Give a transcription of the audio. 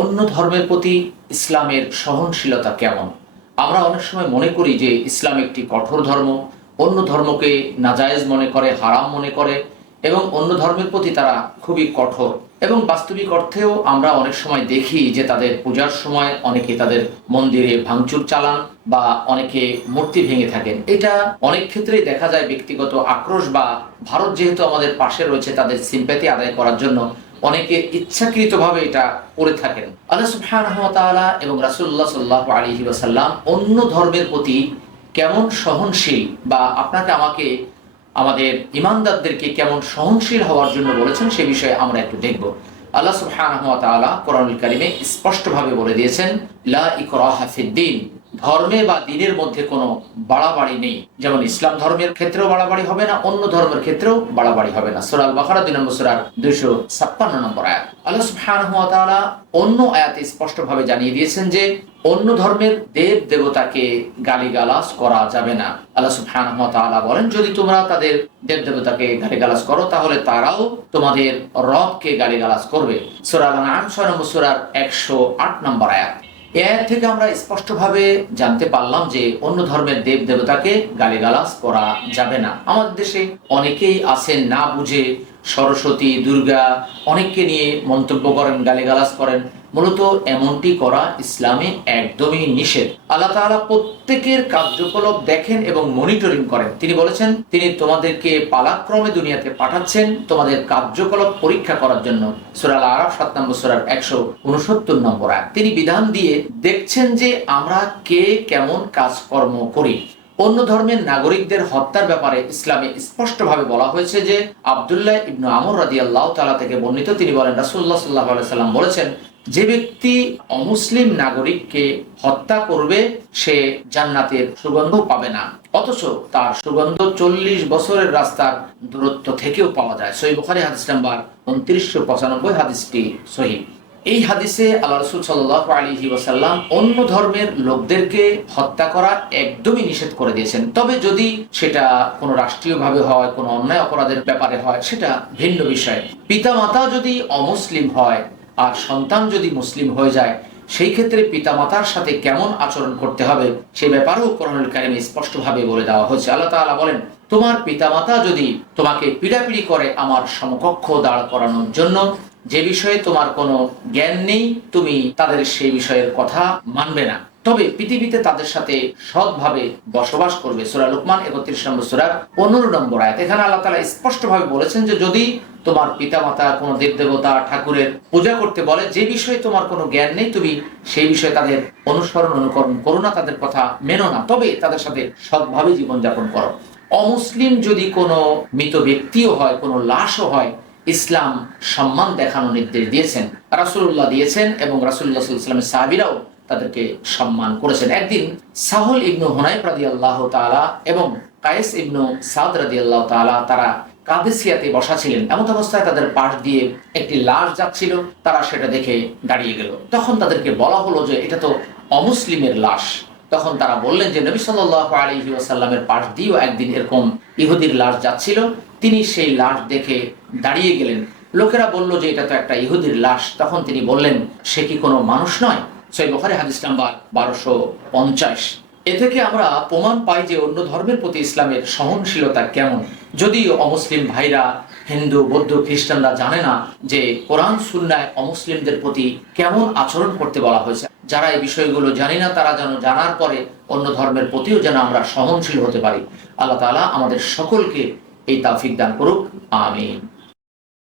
অন্য ধর্মের প্রতি ইসলামের সহনশীলতা কেমন? আমরা অনেক সময় মনে করি যে ইসলাম একটি কঠোর ধর্ম, অন্য ধর্মকে নাজায়েজ মনে করে, হারাম মনে করে, এবং অন্য ধর্মের প্রতি তারা খুবই কঠোর। এবং বাস্তবিক অর্থেও আমরা অনেক সময় দেখি যে তাদের পূজার সময় অনেকে তাদের মন্দিরে ভাঙচুর চালান বা অনেকে মূর্তি ভেঙে থাকেন। এটা অনেক ক্ষেত্রেই দেখা যায় ব্যক্তিগত আক্রোশ বা ভারত যেহেতু আমাদের পাশে রয়েছে তাদের সিম্প্যাথি আদায় করার জন্য অনেকে ইচ্ছাকৃতভাবে এটা করে থাকেন। আল্লাহ সুবহানাহু এবং রাসূলুল্লাহ অন্য ধর্মের প্রতি কেমন সহনশীল বা আপনাকে আমাকে, আমাদের ইমানদারদেরকে কেমন সহনশীল হওয়ার জন্য বলেছেন সে বিষয়ে আমরা একটু দেখব। আল্লাহ সুবহানাহু ওয়া কোরআনুল স্পষ্টভাবে বলে দিয়েছেন, লা ইকরাহা ফিদ্দিন ধর্মে বা দিনের মধ্যে কোনো বাড়াবাড়ি নেই। যেমন ইসলাম ধর্মের ক্ষেত্রেও বাড়াবাড়ি হবে না, অন্য ধর্মের ক্ষেত্রেও বাড়াবাড়ি হবে না। সুরাল দুই নম্বর সুরার দুইশো ছাপ্পান্ন নম্বর আয়াত। আল্লাহ তাআলা অন্য আয়াতে স্পষ্টভাবে জানিয়ে দিয়েছেন যে, অন্য ধর্মের দেব দেবতাকে গালিগালাজ করা যাবে না। আল্লাহ তাআলা বলেন, যদি তোমরা তাদের দেব দেবতাকে গালিগালাজ করো, তাহলে তারাও তোমাদের রবকে গালিগালাজ করবে। সূরা আল-আনআম 6 নম্বর সূরার 108 নম্বর আয়াত। এ আয়াত থেকে আমরা স্পষ্টভাবে জানতে পারলাম যে অন্য ধর্মের দেব দেবতাকে গালিগালাজ করা যাবে না। আমাদের দেশে অনেকেই আছেন না বুঝে সরস্বতী, দুর্গা, অনেককে নিয়ে মন্তব্য করেন, গালিগালাজ করেন। মূলত এমনটি করা ইসলামে একদমই নিষেধ। আল্লাহ তাআলা প্রত্যেকের কার্যকলাপ দেখেন এবং মনিটরিং করেন। তিনি বলেছেন, তিনি তোমাদেরকে পালাক্রমে দুনিয়াতে পাঠাচ্ছেন তোমাদের কার্যকলাপ পরীক্ষা করার জন্য। সুরাল আরব সাত নম্বর সুরার একশো উনসত্তর নম্বর তিনি বিধান দিয়ে দেখছেন যে আমরা কে কেমন কাজকর্ম করি। অন্য ধর্মের নাগরিকদের হত্যার ব্যাপারে ইসলামে স্পষ্টভাবে বলা হয়েছে যে আবদুল্লাহ ইবনু আমর রাজি আল্লাহ তালা থেকে বর্ণিত তিনি বলেন রাসুল্লাহ সাল্লাহ সাল্লাম বলেছেন, যে ব্যক্তি অমুসলিম নাগরিককে হত্যা করবে, সে জান্নাতের সুগন্ধ পাবে না। অথচ তার সুগন্ধ চল্লিশ বছরের রাস্তার দূরত্ব থেকেও পাওয়া যায়। সহি বুখারি হাদিস নাম্বার উনত্রিশশো পঁচানব্বই, হাদিসটি সহি। এই হাদিসে আল্লাহ রসুল সাল্লাহ আলী ওসাল্লাম অন্য ধর্মের লোকদেরকে হত্যা করা একদমই নিষেধ করে দিয়েছেন। তবে যদি সেটা কোনো রাষ্ট্রীয়ভাবে হয়, কোনো অন্যায় অপরাধের ব্যাপারে হয়, সেটা ভিন্ন বিষয়। পিতা মাতা যদি অমুসলিম হয় আর সন্তান যদি মুসলিম হয়ে যায়, সেই ক্ষেত্রে পিতামাতার সাথে কেমন আচরণ করতে হবে সে ব্যাপারেও করণের কারিমে স্পষ্টভাবে বলে দেওয়া হয়েছে। আল্লাহ তাআলা বলেন, তোমার পিতামাতা যদি তোমাকে পিড়াপিড়ি করে আমার সমকক্ষ দাঁড় করানোর জন্য যে বিষয়ে তোমার কোনো জ্ঞান নেই, তুমি তাদের সেই বিষয়ের কথা মানবে না। তবে পৃথিবীতে তাদের সাথে সৎভাবে বসবাস করবে সুরা লুকমান একত্রিশ নম্বর সুরার পনেরো নম্বর আয়াত। এখানে আল্লাহ তালা স্পষ্টভাবে বলেছেন যে যদি তোমার পিতামাতা, কোনো দেব দেবতা ঠাকুরের পূজা করতে বলে, যে বিষয়ে তোমার কোনো জ্ঞান নেই, তুমি সেই বিষয়ে তাদের অনুসরণ, অনুকরণ করো না, তাদের কথা মেনো না। তবে তাদের সাথে সৎভাবে জীবনযাপন করো। অমুসলিম যদি কোনো মৃত ব্যক্তিও হয়, কোনো লাশও হয় ইসলাম সম্মান দেখানো নির্দেশ দিয়েছেন রাসুল্লাহ দিয়েছেন এবং রাসুল্লাহ সাল্লামের সাহাবিরাও তাদেরকে সম্মান করেছেন। একদিন সাহল ইবনু হুনাইব রাদি আল্লাহ তালা এবং কায়েস ইবনু সাদ রাদি আল্লাহ তালা তারা কাদেসিয়াতে বসা ছিলেন। এমন অবস্থায় তাদের পাশ দিয়ে একটি লাশ যাচ্ছিল, তারা সেটা দেখে দাঁড়িয়ে গেল। তখন তাদেরকে বলা হলো যে, এটা তো অমুসলিমের লাশ। তখন তারা বললেন যে, নবী সাল্লাহ আসাল্লামের পাশ দিয়েও একদিন এরকম ইহুদির লাশ যাচ্ছিল তিনি সেই লাশ দেখে দাঁড়িয়ে গেলেন। লোকেরা বলল যে, এটা তো একটা ইহুদির লাশ। তখন তিনি বললেন, সে কি কোনো মানুষ নয়? সেই বখারে হাদিস নাম্বার বারোশো পঞ্চাশ। এ থেকে আমরা প্রমাণ পাই যে, অন্য ধর্মের প্রতি ইসলামের সহনশীলতা কেমন। যদিও অমুসলিম ভাইরা, হিন্দু, বৌদ্ধ, খ্রিস্টানরা জানে না যে, কোরআন, সুন্নায় অমুসলিমদের প্রতি কেমন আচরণ করতে বলা হয়েছে। যারা এই বিষয়গুলো জানি না, তারা যেন জানার পরে অন্য ধর্মের প্রতিও যেন আমরা সহনশীল হতে পারি। আল্লাহ তালা আমাদের সকলকে এই তাফিক দান করুক আমিন।